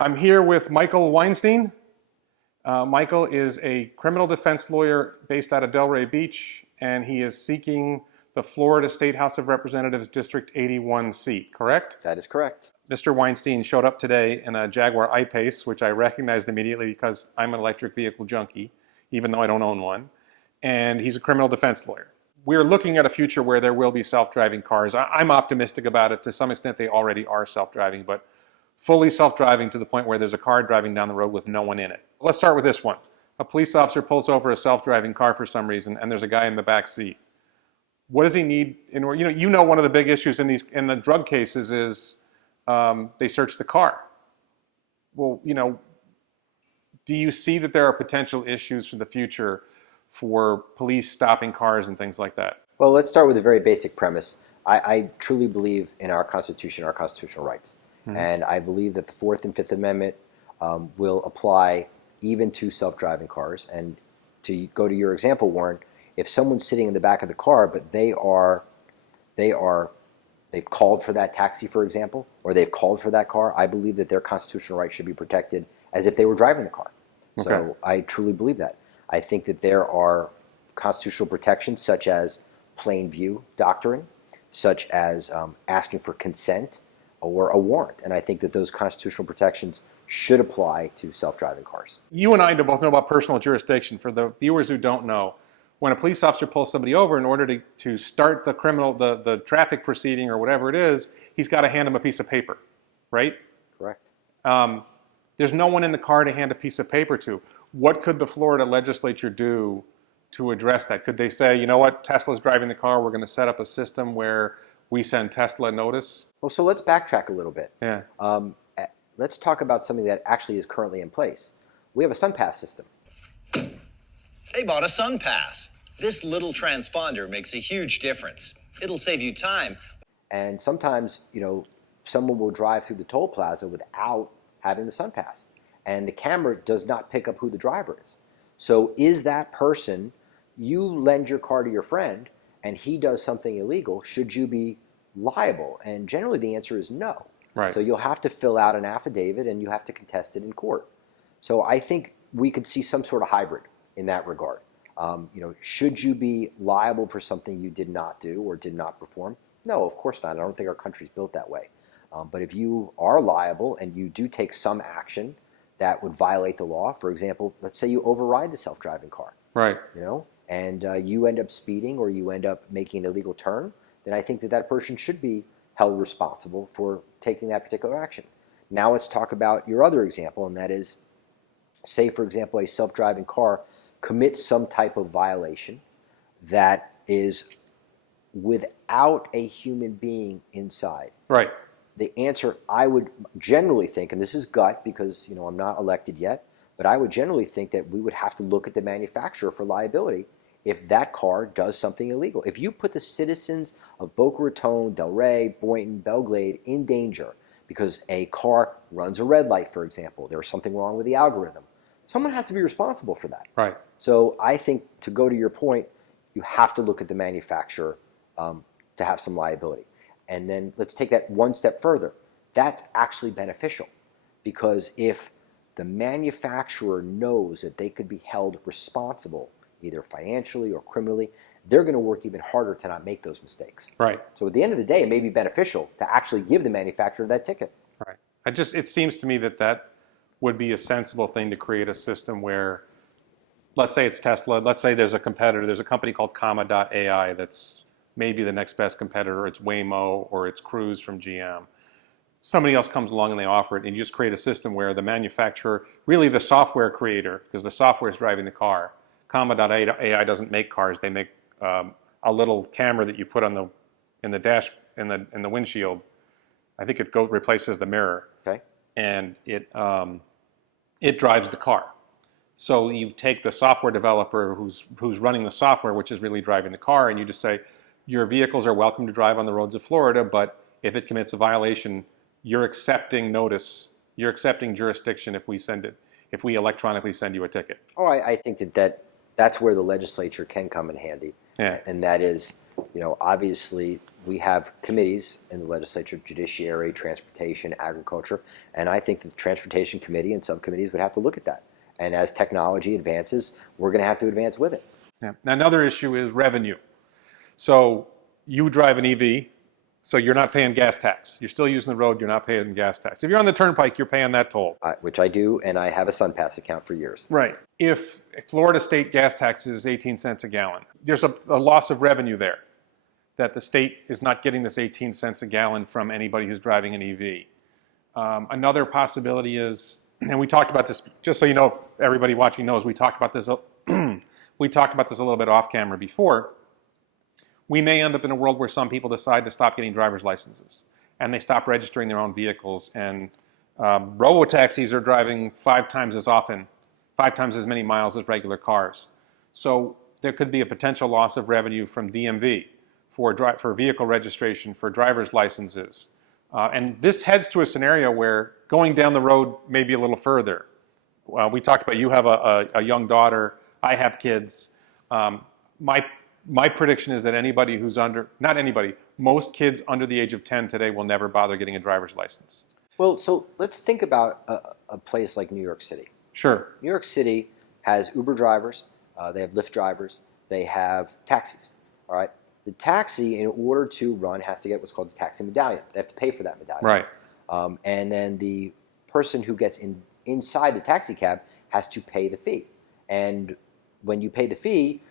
I'm here with Michael Weinstein. Michael is a criminal defense lawyer based out of Delray Beach, and he is seeking the Florida State House of Representatives District 81 seat, correct? That is correct. Mr. Weinstein showed up today in a Jaguar I-Pace, which I recognized immediately because I'm an electric vehicle junkie, even though I don't own one, and he's a criminal defense lawyer. We're looking at a future where there will be self-driving cars. I'm optimistic about it. To some extent, they already are self-driving, but fully self-driving to the point where there's a car driving down the road with no one in it. Let's start with this one. A police officer pulls over a self-driving car for some reason, and there's a guy in the back seat. What does he need in order? You know one of the big issues in the drug cases is they search the car. Well, do you see that there are potential issues for the future for police stopping cars and things like that? Well, let's start with a very basic premise. I truly believe in our Constitution, our constitutional rights. Mm-hmm. And I believe that the Fourth and Fifth Amendment will apply even to self-driving cars. And to go to your example, Warren, if someone's sitting in the back of the car, but they've called for that taxi, for example, or they've called for that car, I believe that their constitutional rights should be protected as if they were driving the car. Okay. So I truly believe that. I think that there are constitutional protections such as plain view doctrine, such as asking for consent or a warrant. And I think that those constitutional protections should apply to self-driving cars. You and I both know about personal jurisdiction. For the viewers who don't know, when a police officer pulls somebody over, in order to start the traffic proceeding or whatever it is, he's got to hand them a piece of paper, right? Correct. There's no one in the car to hand a piece of paper to. What could the Florida legislature do to address that? Could they say, you know what, Tesla's driving the car, we're going to set up a system where we send Tesla a notice? Well, so let's backtrack a little bit. Yeah. Let's talk about something that actually is currently in place. We have a SunPass system. They bought a SunPass. This little transponder makes a huge difference. It'll save you time. And sometimes, someone will drive through the toll plaza without having the SunPass. And the camera does not pick up who the driver is. So is that person, you lend your car to your friend and he does something illegal, should you be liable? And generally the answer is no. Right. So you'll have to fill out an affidavit and you have to contest it in court. So I think we could see some sort of hybrid in that regard. Should you be liable for something you did not do or did not perform? No, of course not. I don't think our country's built that way. But if you are liable and you do take some action that would violate the law, for example, let's say you override the self-driving car. Right. And you end up speeding or you end up making an illegal turn, then I think that person should be held responsible for taking that particular action. Now let's talk about your other example, and that is, say, for example, a self-driving car commits some type of violation that is without a human being inside. Right. The answer I would generally think, and this is gut because I'm not elected yet, but I would generally think that we would have to look at the manufacturer for liability if that car does something illegal. If you put the citizens of Boca Raton, Delray, Boynton, Belglade in danger because a car runs a red light, for example, there's something wrong with the algorithm, someone has to be responsible for that. Right. So I think, to go to your point, you have to look at the manufacturer to have some liability. And then let's take that one step further. That's actually beneficial because if the manufacturer knows that they could be held responsible either financially or criminally, they're going to work even harder to not make those mistakes. Right. So at the end of the day, it may be beneficial to actually give the manufacturer that ticket. Right. It seems to me that would be a sensible thing to create a system where, let's say it's Tesla, let's say there's a competitor, there's a company called Comma.ai that's maybe the next best competitor, it's Waymo or it's Cruise from GM. Somebody else comes along and they offer it, and you just create a system where the manufacturer, really the software creator, because the software is driving the car. Comma.ai doesn't make cars; they make a little camera that you put in the windshield. I think it replaces the mirror. Okay. And it drives the car. So you take the software developer who's running the software, which is really driving the car, and you just say, your vehicles are welcome to drive on the roads of Florida, but if it commits a violation, you're accepting notice, you're accepting jurisdiction if we electronically send you a ticket. Oh, I think that's where the legislature can come in handy. Yeah. And that is, obviously we have committees in the legislature: judiciary, transportation, agriculture, and I think that the transportation committee and subcommittees would have to look at that. And as technology advances, we're going to have to advance with it. Yeah. Now, another issue is revenue. So you drive an EV, so you're not paying gas tax. You're still using the road, you're not paying gas tax. If you're on the turnpike, you're paying that toll. Which I do, and I have a SunPass account for years. Right. If Florida state gas tax is 18 cents a gallon, there's a loss of revenue there, that the state is not getting this 18 cents a gallon from anybody who's driving an EV. Another possibility is, and we talked about this, just so you know, everybody watching knows, we talked about this a little bit off camera before. We may end up in a world where some people decide to stop getting driver's licenses and they stop registering their own vehicles, and robo-taxis are driving 5 times as often, 5 times as many miles as regular cars. So there could be a potential loss of revenue from DMV for vehicle registration, for driver's licenses. And this heads to a scenario where going down the road may be a little further. We talked about, you have a young daughter, I have kids. My prediction is that anybody who's not anybody, most kids under the age of 10 today will never bother getting a driver's license. Well, so let's think about a place like New York City. Sure. New York City has Uber drivers, they have Lyft drivers, they have taxis, all right? The taxi, in order to run, has to get what's called the taxi medallion. They have to pay for that medallion. Right. And then the person who gets inside the taxi cab has to pay the fee. And when you pay the fee,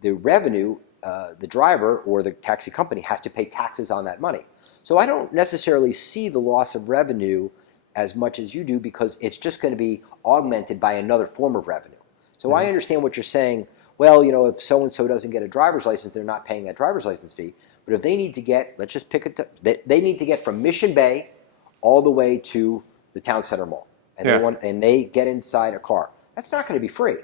the revenue, the driver or the taxi company has to pay taxes on that money. So I don't necessarily see the loss of revenue as much as you do, because it's just going to be augmented by another form of revenue. So I understand what you're saying. Well, you know, if so-and-so doesn't get a driver's license, they're not paying that driver's license fee. But if they need to get, let's just pick it, they need to get from Mission Bay all the way to the Town Center Mall, and they get inside a car. That's not going to be free.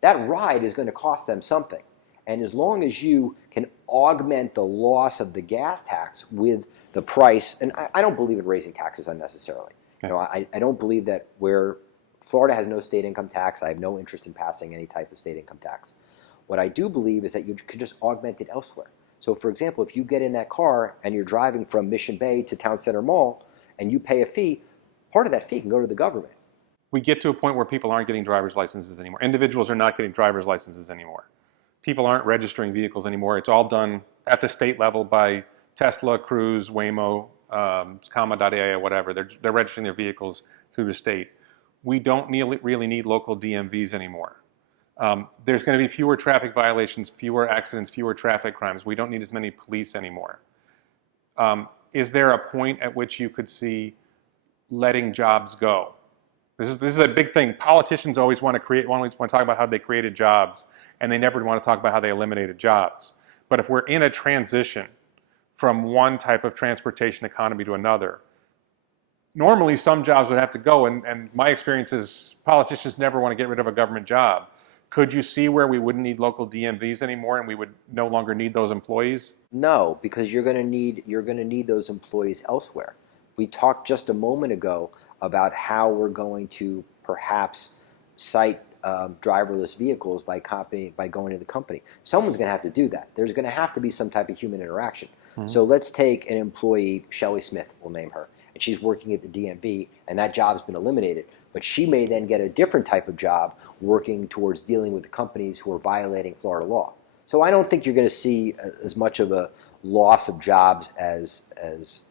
That ride is going to cost them something. And as long as you can augment the loss of the gas tax with the price, and I don't believe in raising taxes unnecessarily. You know, I don't believe that where Florida has no state income tax, I have no interest in passing any type of state income tax. What I do believe is that you could just augment it elsewhere. So for example, if you get in that car and you're driving from Mission Bay to Town Center Mall and you pay a fee, part of that fee can go to the government. We get to a point where people aren't getting driver's licenses anymore. Individuals are not getting driver's licenses anymore. People aren't registering vehicles anymore. It's all done at the state level by Tesla, Cruise, Waymo, Comma.ai, whatever. They're registering their vehicles through the state. We don't really need local DMVs anymore. There's going to be fewer traffic violations, fewer accidents, fewer traffic crimes. We don't need as many police anymore. Is there a point at which you could see letting jobs go? This is a big thing. Politicians always want to talk about how they created jobs, and they never want to talk about how they eliminated jobs. But if we're in a transition from one type of transportation economy to another, normally some jobs would have to go, and my experience is politicians never want to get rid of a government job. Could you see where we wouldn't need local DMVs anymore and we would no longer need those employees? No, because you're going to need those employees elsewhere. We talked just a moment ago about how we're going to perhaps cite driverless vehicles by going to the company. Someone's going to have to do that. There's going to have to be some type of human interaction. So let's take an employee, Shelley Smith, we'll name her, and she's working at the DMV, and that job's been eliminated. But she may then get a different type of job working towards dealing with the companies who are violating Florida law. So I don't think you're going to see as much of a loss of jobs as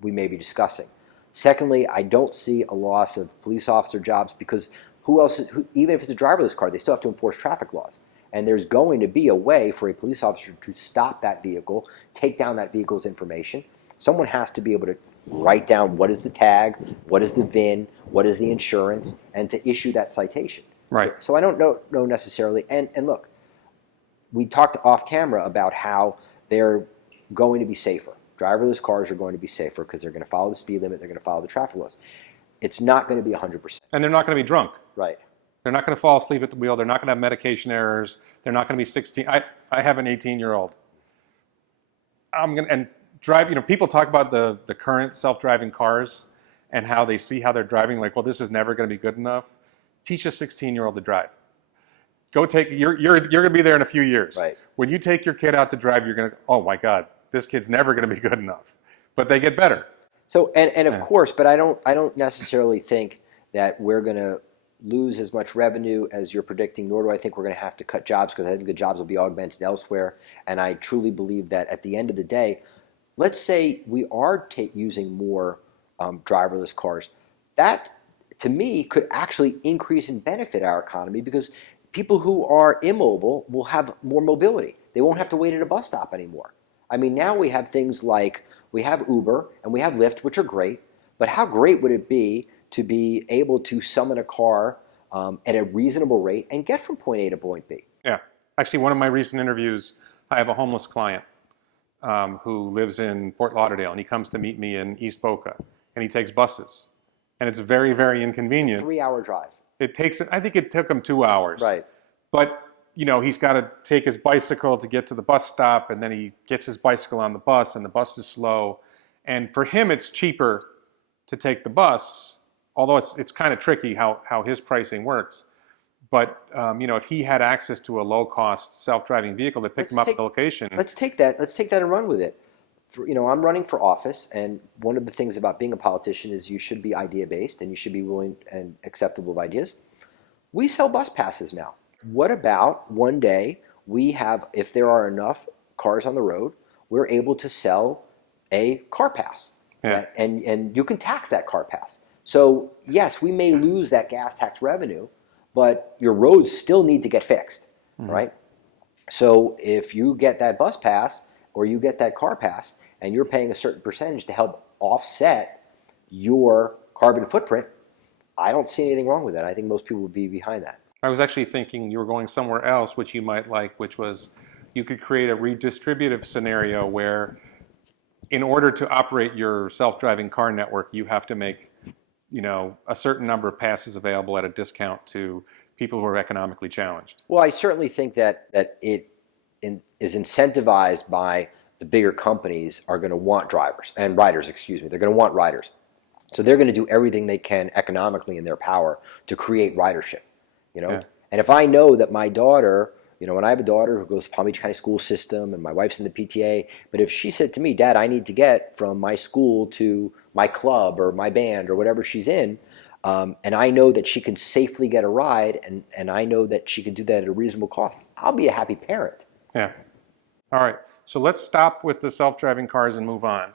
we may be discussing. Secondly, I don't see a loss of police officer jobs, because even if it's a driverless car, they still have to enforce traffic laws. And there's going to be a way for a police officer to stop that vehicle, take down that vehicle's information. Someone has to be able to write down what is the tag, what is the VIN, what is the insurance, and to issue that citation. Right. So I don't know necessarily. And look, we talked off camera about how they're going to be safer. Driverless cars are going to be safer because they're going to follow the speed limit, they're going to follow the traffic laws. It's not going to be 100%. And they're not going to be drunk. Right. They're not going to fall asleep at the wheel. They're not going to have medication errors. They're not going to be 16. I have an 18-year-old. People talk about the current self-driving cars and how they see how they're driving, like, well, this is never going to be good enough. Teach a 16-year-old to drive. You're going to be there in a few years. Right. When you take your kid out to drive, you're going to, oh my God, this kid's never going to be good enough. But they get better. So, and of Yeah. course, but I don't necessarily think that we're going to lose as much revenue as you're predicting, nor do I think we're going to have to cut jobs, because I think the jobs will be augmented elsewhere. And I truly believe that at the end of the day, let's say we are using more driverless cars. That, to me, could actually increase and benefit our economy, because people who are immobile will have more mobility. They won't have to wait at a bus stop anymore. I mean, now we have things like, we have Uber and we have Lyft, which are great, but how great would it be to be able to summon a car at a reasonable rate and get from point A to point B? Yeah. Actually, one of my recent interviews, I have a homeless client who lives in Fort Lauderdale, and he comes to meet me in East Boca, and he takes buses. And it's very, very inconvenient. 3-hour drive. It takes, I think it took him 2 hours. Right. But, you know, he's got to take his bicycle to get to the bus stop, and then he gets his bicycle on the bus, and the bus is slow. And for him, it's cheaper to take the bus, although it's kind of tricky how his pricing works. But, you know, if he had access to a low-cost self-driving vehicle that picked him up at the location. Let's take that and run with it. You know, I'm running for office, and one of the things about being a politician is you should be idea-based and you should be willing and acceptable of ideas. We sell bus passes now. What about one day we have, if there are enough cars on the road, we're able to sell a car pass. Yeah. Right? And you can tax that car pass. So yes, we may lose that gas tax revenue, but your roads still need to get fixed, right? So if you get that bus pass or you get that car pass and you're paying a certain percentage to help offset your carbon footprint, I don't see anything wrong with that. I think most people would be behind that. I was actually thinking you were going somewhere else, which you might like, which was you could create a redistributive scenario where in order to operate your self-driving car network, you have to make, you know, a certain number of passes available at a discount to people who are economically challenged. Well, I certainly think that it is incentivized by the bigger companies are going to want drivers and riders, excuse me. They're going to want riders. So they're going to do everything they can economically in their power to create ridership, you know? Yeah. And if I know that my daughter, you know, when I have a daughter who goes to Palm Beach County school system and my wife's in the PTA, but if she said to me, Dad, I need to get from my school to my club or my band or whatever she's in, and I know that she can safely get a ride and I know that she can do that at a reasonable cost, I'll be a happy parent. Yeah. All right. So let's stop with the self-driving cars and move on.